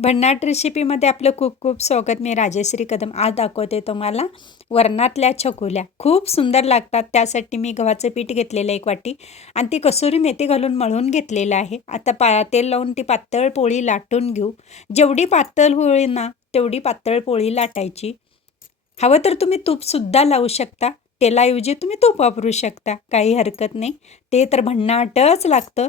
भन्नाट रेसिपीमध्ये आपलं खूप खूप स्वागत. मी राजेश्री कदम. आज दाखवते तुम्हाला वरणातल्या छकुल्या. खूप सुंदर लागतात. त्यासाठी मी गव्हाचं पीठ घेतलेलं एक वाटी आणि ती कसुरी मेथी घालून मळून घेतलेलं आहे. आता पा तेल लावून ती पातळ पोळी लाटून घेऊ. जेवढी पातळ होईल ना तेवढी पातळ पोळी लाटायची. हवं तर तुम्ही तूपसुद्धा लावू शकता. तेलाऐवजी तुम्ही तूप वापरू शकता. काही हरकत नाही. ते तर भन्नाटच लागतं.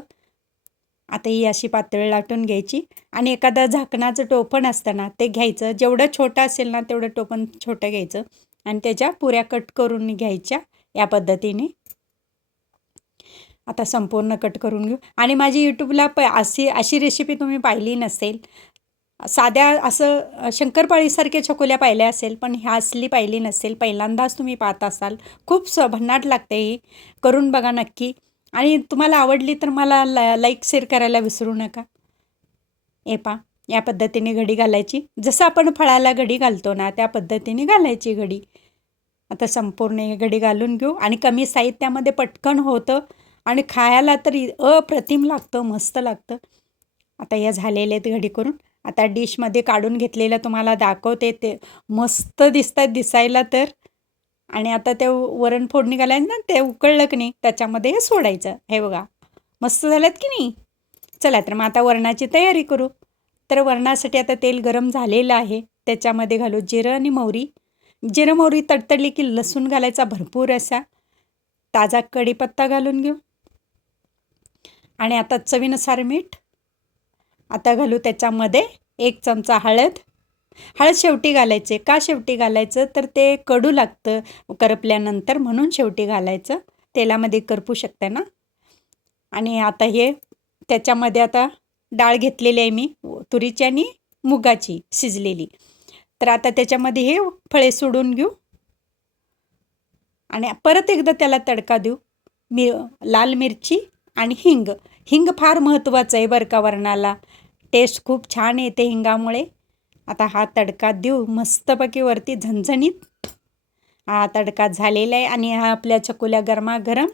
आता ही अशी पातळी लाटून घ्यायची. आणि एखादं झाकणाचं टोपण असतं ना ते घ्यायचं. जेवढं छोटं असेल ना तेवढं टोपण छोटं घ्यायचं. आणि त्याच्या पुऱ्या कट करून घ्यायच्या या पद्धतीने. आता संपूर्ण कट करून घेऊ. आणि माझी यूट्यूबला प अशी अशी रेसिपी तुम्ही पाहिली नसेल साध्या असं शंकरपाळीसारख्या चकोल्या पाहिल्या असेल पण ह्या असली पाहिली नसेल पहिल्यांदाच तुम्ही पाहत असाल. खूप स भन्नाट लागते ही. करून बघा नक्की. आणि तुम्हाला आवडली तर मला ला लाईक शेअर करायला विसरू नका. ए पा या पद्धतीने घडी घालायची. जसं आपण फळाला घडी घालतो ना त्या पद्धतीने घालायची घडी. आता संपूर्ण घडी घालून घेऊ. आणि कमी साहित्यामध्ये पटकन होतं. आणि खायला तरी अप्रतिम लागतं मस्त लागतं. आता या झालेले आहेत घडी करून. आता डिशमध्ये काढून घेतलेलं तुम्हाला दाखवते ते. मस्त दिसतात दिसायला तर. आणि आता ते वरण फोडणी घालायचं ना ते उकळलं की नाही त्याच्यामध्ये हे सोडायचं. हे बघा मस्त झाल्यात की नाही? चला तर मग आता वरणाची तयारी करू. तर वरणासाठी आता तेल गरम झालेलं आहे. त्याच्यामध्ये घालू जिरं आणि मोहरी. जिरं मोहरी तडतडली की लसूण घालायचा भरपूर असा. ताजा कढीपत्ता घालून घेऊ. आणि आता चवीनुसार मीठ. आता घालू त्याच्यामध्ये एक चमचा हळद. हळद शेवटी घालायचे. का शेवटी घालायचं? तर ते कडू लागतं करपल्यानंतर म्हणून शेवटी घालायचं. तेलामध्ये करपू शकते ना? आणि आता हे त्याच्यामध्ये आता डाळ घेतलेली आहे मी तुरीची आणि मुगाची शिजलेली. तर आता त्याच्यामध्ये हे फळे सोडून घेऊ. आणि परत एकदा त्याला तडका देऊ. मिर लाल मिरची आणि हिंग. हिंग फार महत्त्वाचं आहे बरं का वर्णाला. टेस्ट खूप छान येते हिंगामुळे. आता हा तडका देऊ. मस्तपैकी वरती झणझणीत. हा तडका झालेला आहे आणि हा आपल्या चकुल्या गरमागरम.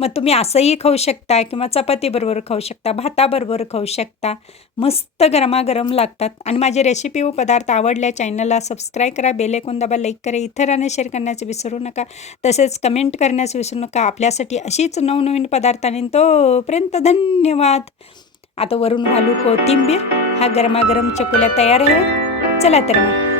मग तुम्ही असंही खाऊ शकता किंवा चपातीबरोबर खाऊ शकता भाताबरोबर खाऊ शकता. मस्त गरमागरम लागतात. आणि माझे रेसिपी व पदार्थ आवडल्या चॅनलला सबस्क्राईब करा बेलेकून दाबा लाईक करा इतरांना शेअर करण्याचं विसरू नका. तसेच कमेंट करण्याचं विसरू नका. आपल्यासाठी अशीच नवनवीन पदार्थ आणि तोपर्यंत धन्यवाद. आता वरून घालू कोथिंबीर. हा गरमागरम चकुल्या तयार आहे. चला तर मग.